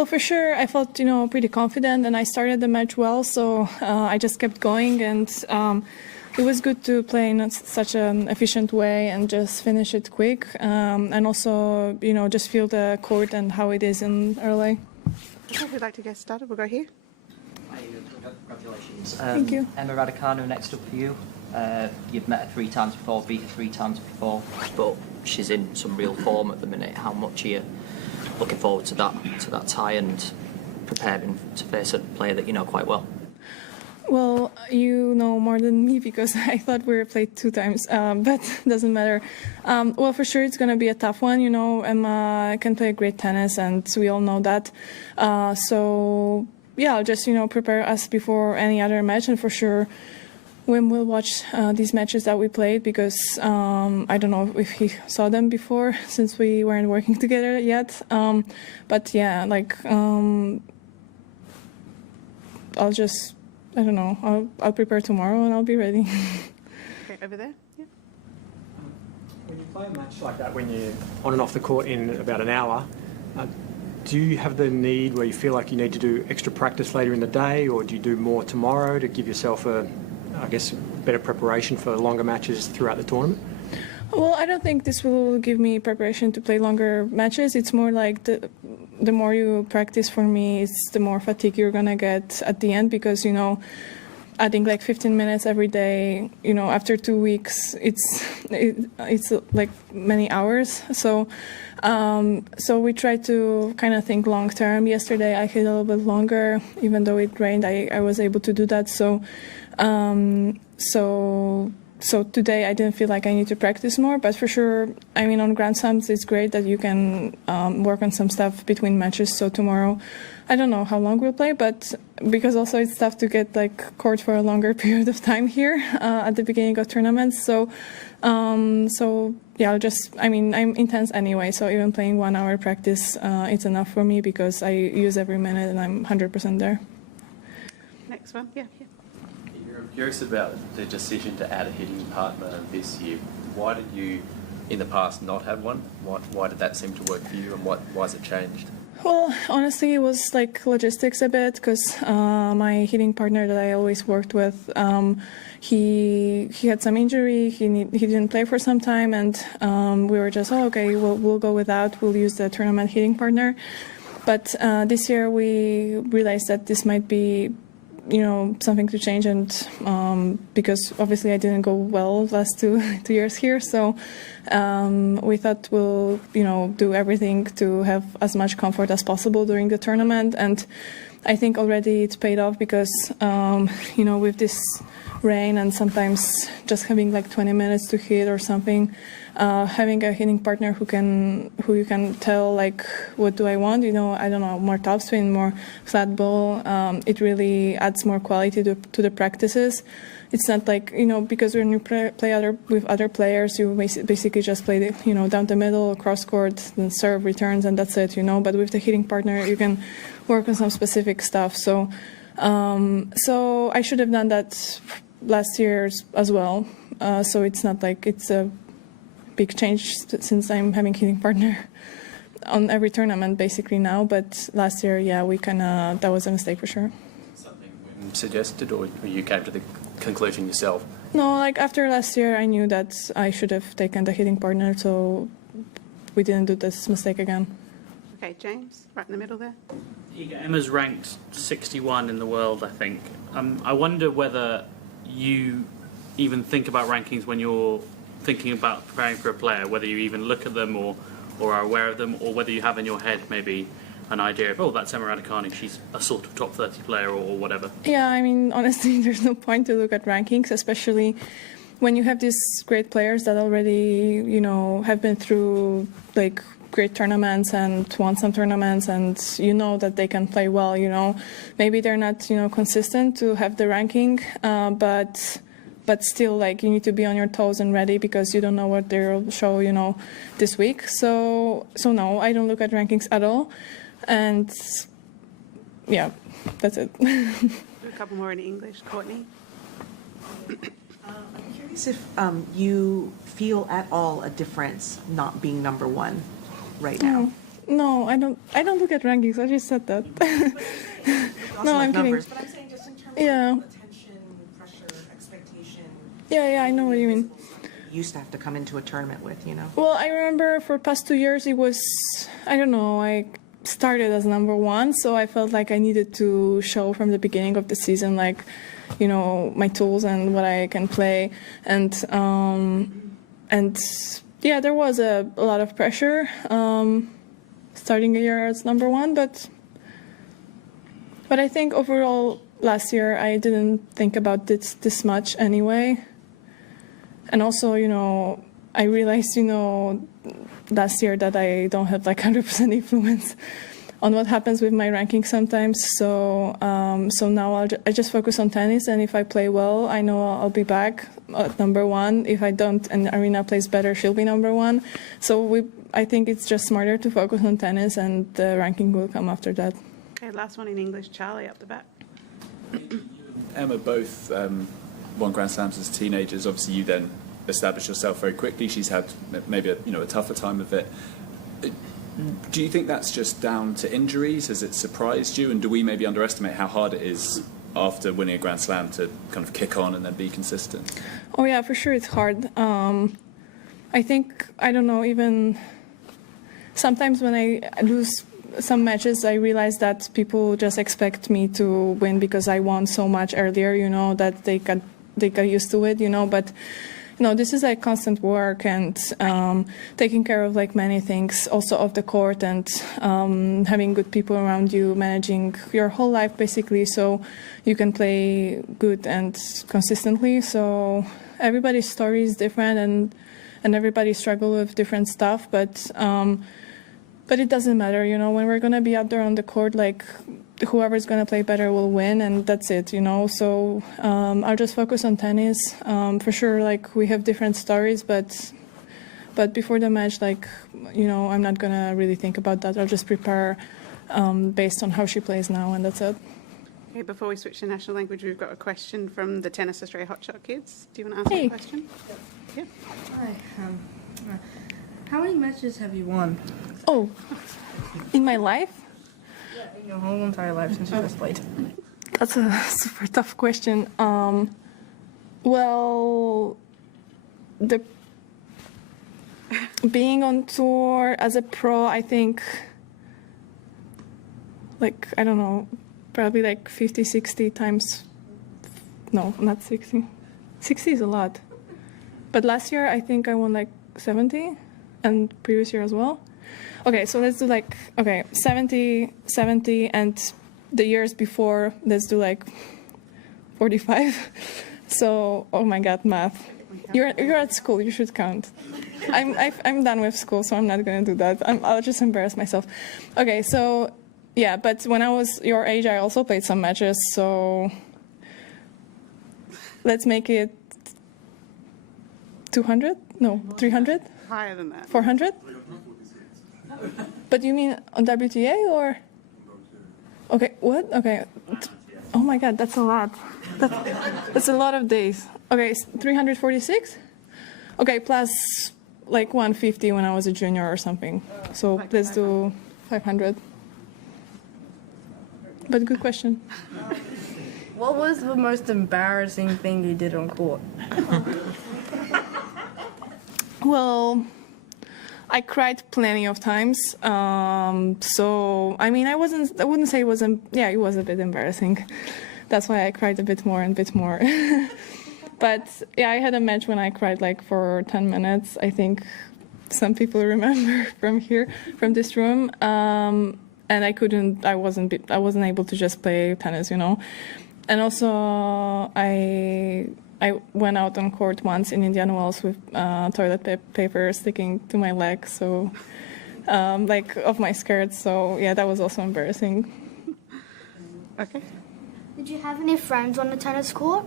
Well, for sure, I felt, pretty confident, and I started the match well, so I just kept going, and it was good to play in such an efficient way and just finish it quick, and also, just feel the court and how it is in LA. Okay, who'd like to get started? We'll go here. Hi, congratulations. Thank you. Emma Raducanu next up for you. You've met her 3 times before, beat her 3 times before, but she's in some real form at the minute. How much are you looking forward to that tie and preparing to face a player that you know quite well? Well, you know more than me because I thought we were played 2 times, but doesn't matter. Well, for sure it's going to be a tough one. Emma can play great tennis, and we all know that. So, yeah, I'll just, prepare us before any other match, and for sure Wim will watch these matches that we played because I don't know if he saw them before since we weren't working together yet. But, yeah, I'll just... I don't know. I'll prepare tomorrow and I'll be ready. Okay, over there. Yeah. When you play a match like that, when you're on and off the court in about an hour, do you have the need where you feel like you need to do extra practice later in the day, or do you do more tomorrow to give yourself better preparation for longer matches throughout the tournament? Well, I don't think this will give me preparation to play longer matches. It's more like the more you practice, for me, it's the more fatigue you're going to get at the end because, adding 15 minutes every day, after 2 weeks, it's like many hours. So we try to kind of think long term. Yesterday I hit a little bit longer, even though it rained, I was able to do that. So today I didn't feel like I need to practice more, but for sure, on Grand Slams it's great that you can work on some stuff between matches. So tomorrow, I don't know how long we'll play, but because also it's tough to get court for a longer period of time here at the beginning of tournaments. So yeah, I'm intense anyway. So even playing 1 hour practice, it's enough for me because I use every minute and I'm 100% there. Next one, yeah. I'm curious about the decision to add a hitting partner this year. Why did you, in the past, not have one? Why did that seem to work for you, and why has it changed? Well, honestly, it was logistics a bit because my hitting partner that I always worked with, he had some injury. He didn't play for some time, and we were just, okay, we'll go without. We'll use the tournament hitting partner. But this year we realized that this might be something to change, and because obviously I didn't go well last two years here, so we thought we'll do everything to have as much comfort as possible during the tournament, and I think already it's paid off because with this rain and sometimes just having 20 minutes to hit or something, having a hitting partner who you can tell what do I want, I don't know, more topspin, more flat ball, it really adds more quality to the practices. It's not because when you play with other players, you basically just play down the middle, cross court, then serve, returns, and that's it, but with the hitting partner you can work on some specific stuff. So I should have done that last year as well. So it's not it's a big change since I'm having hitting partner on every tournament basically now. But last year, yeah, that was a mistake for sure. Something Wim suggested, or you came to the conclusion yourself? No, after last year, I knew that I should have taken the hitting partner, so we didn't do this mistake again. Okay, James, right in the middle there. Emma's ranked 61 in the world, I think. I wonder whether you even think about rankings when you're thinking about preparing for a player, whether you even look at them or are aware of them, or whether you have in your head maybe an idea of, that's Emma Raducanu, she's a sort of top 30 player or whatever. Yeah, honestly, there's no point to look at rankings, especially when you have these great players that already, have been through great tournaments and won some tournaments, and that they can play well. Maybe they're not consistent to have the ranking, but still you need to be on your toes and ready because you don't know what they'll show this week. So no, I don't look at rankings at all, and yeah, that's it. A couple more in English. Courtney. I'm curious if you feel at all a difference not being number one right now. No, I don't. I don't look at rankings. I just said that. No, I'm kidding. numbers, but I'm saying just in terms Yeah. of attention, pressure, expectation. Yeah, I know what you mean. You used to have to come into a tournament with, you know. Well, I remember for past 2 years it was, I don't know, I started as number one, so I felt like I needed to show from the beginning of the season, like, you know, my tools and what I can play, and yeah, there was a lot of pressure starting a year as number one, but I think overall last year I didn't think about this much anyway. And also, you know, I realized, you know, last year that I don't have like 100% influence on what happens with my ranking sometimes. So now I just focus on tennis, and if I play well, I know I'll be back at number one. If I don't and Arina plays better, she'll be number one. So I think it's just smarter to focus on tennis, and the ranking will come after that. Okay, last one in English. Charlie, up the back. Emma both won Grand Slams as teenagers. Obviously, you then established yourself very quickly. She's had maybe a tougher time of it. Do you think that's just down to injuries? Has it surprised you? And do we maybe underestimate how hard it is after winning a Grand Slam to kind of kick on and then be consistent? Oh yeah, for sure it's hard. I think, I don't know, even sometimes when I lose some matches, I realize that people just expect me to win because I won so much earlier, you know, that they got used to it, you know, but no, this is like constant work and taking care of like many things also off the court, and having good people around you, managing your whole life basically, so you can play good and consistently. So everybody's story is different, and everybody struggle with different stuff, but it doesn't matter, you know, when we're going to be out there on the court, like whoever's going to play better will win, and that's it, you know. So I'll just focus on tennis. For sure, like we have different stories, but before the match, like, you know, I'm not going to really think about that. I'll just prepare based on how she plays now, and that's it. Okay, before we switch to national language, we've got a question from the Tennis Australia Hotshot kids. Do you want to ask a question? Yeah. Hi. How many matches have you won? Oh, in my life? Yeah, in your whole entire life since you first played. That's a super tough question. Well, being on tour as a pro, I think, like, I don't know, probably like 50, 60 times. No, not 60. 60 is a lot. But last year, I think I won like 70, and previous year as well. Okay, so let's do like, 70, and the years before, let's do like 45. So, oh my God, math. You're at school, you should count. I'm done with school, so I'm not going to do that. I'll just embarrass myself. Okay, so, yeah, but when I was your age, I also played some matches, so let's make it 200? No, 300? Higher than that. 400? But you mean on WTA or? Okay, what? Okay. Oh my God, that's a lot. That's a lot of days. Okay, 346? Okay, plus like 150 when I was a junior or something. So Like let's do 500. But good question. What was the most embarrassing thing you did on court? Well, I cried plenty of times. So, I mean, I wouldn't say it wasn't, yeah, it was a bit embarrassing. That's why I cried a bit more and bit more. But yeah, I had a match when I cried like for 10 minutes. I think some people remember from here, from this room. And I wasn't able to just play tennis, you know. And also I went out on court once in Indian Wells with toilet paper sticking to my leg, so like of my skirt. So yeah, that was also embarrassing. Okay. Did you have any friends on the tennis court?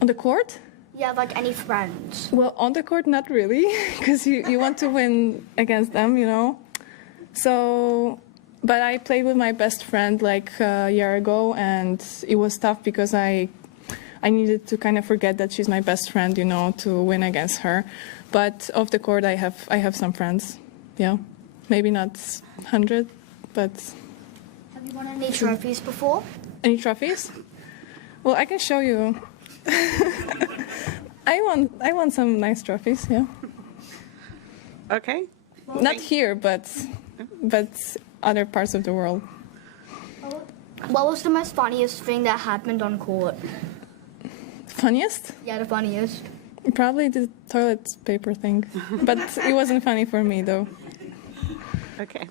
On the court? Yeah, like any friends? Well, on the court, not really, because you want to win against them, you know. So, but I played with my best friend like a year ago, and it was tough because I needed to kind of forget that she's my best friend, you know, to win against her. But off the court, I have some friends. Yeah. Maybe not 100, but Have you won any trophies before? any trophies? Well, I can show you. I won some nice trophies, yeah. Okay. Not here, but other parts of the world. What was the most funniest thing that happened on court? Funniest? Yeah, the funniest. Probably the toilet paper thing. But it wasn't funny for me, though. Okay.